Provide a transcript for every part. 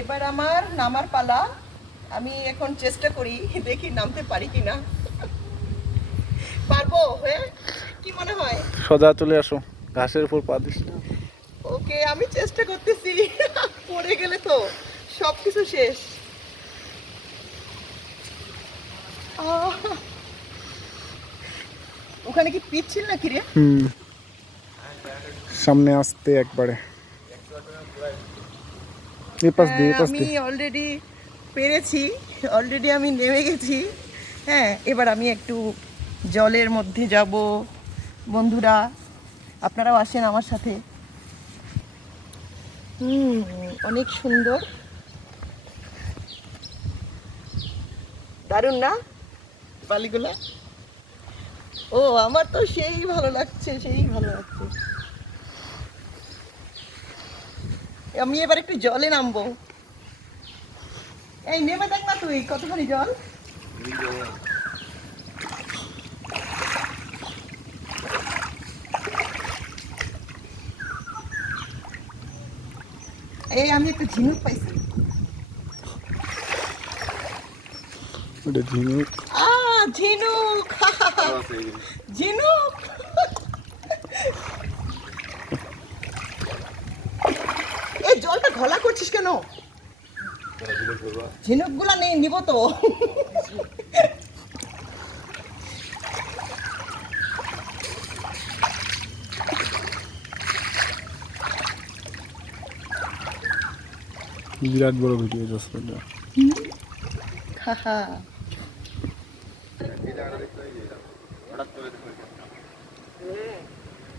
এবার আমার নামার পালা। আমি এখন চেষ্টা করি, দেখি নামতে পারি কিনা। পারবো? হ্যাঁ, কি মনে হয়? সোজা চলে আসো, ঘাসের উপর পা দিস না। ওকে, আমি চেষ্টা করতেছি। পড়ে গেলে তো সবকিছু শেষ। আহ, ওখানে কি পিচ্ছিল নাকি রে? সামনে আসতে একবারে এই পাশ দিয়ে, এই পাশ আমি দিয়ে। অলরেডি পেরেছি, অলরেডি আমি নেমে গেছি। হ্যাঁ, এবার আমি একটু জলের মধ্যে যাব। বন্ধুরা, আপনারাও আসেন আমার সাথে। অনেক সুন্দর, দারুণ না বালিগুলা? ও, আমার তো সেই ভালো লাগছে, সেই ভালো লাগছে। আমি এবার একটু জলে নামবো। এই নেমে দেখ না তুই কতখানি জল। এই আমি একটু ঝিনুক পাইছি। ওটা ঝিনুক। ঝিনুক। ঝিনুক। এই জলটা ঘোলা করছিস কেন? ঝিনুক গুলা নেই, নিব তো। বিরাট বড় ভিডিও যাচ্ছে। হাহা।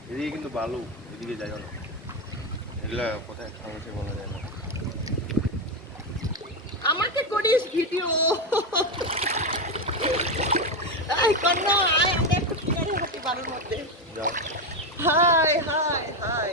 এদিকে কিন্তু বালু, এদিকে যাইও না, এগুলা কোথায় খাওয়াছে বলা যায় না। আমাকে করিস ভিডিও? এই কন্যা, আয় আমরা একটু কিনারে হাঁটি বালুর মধ্যে। যাও। High high high.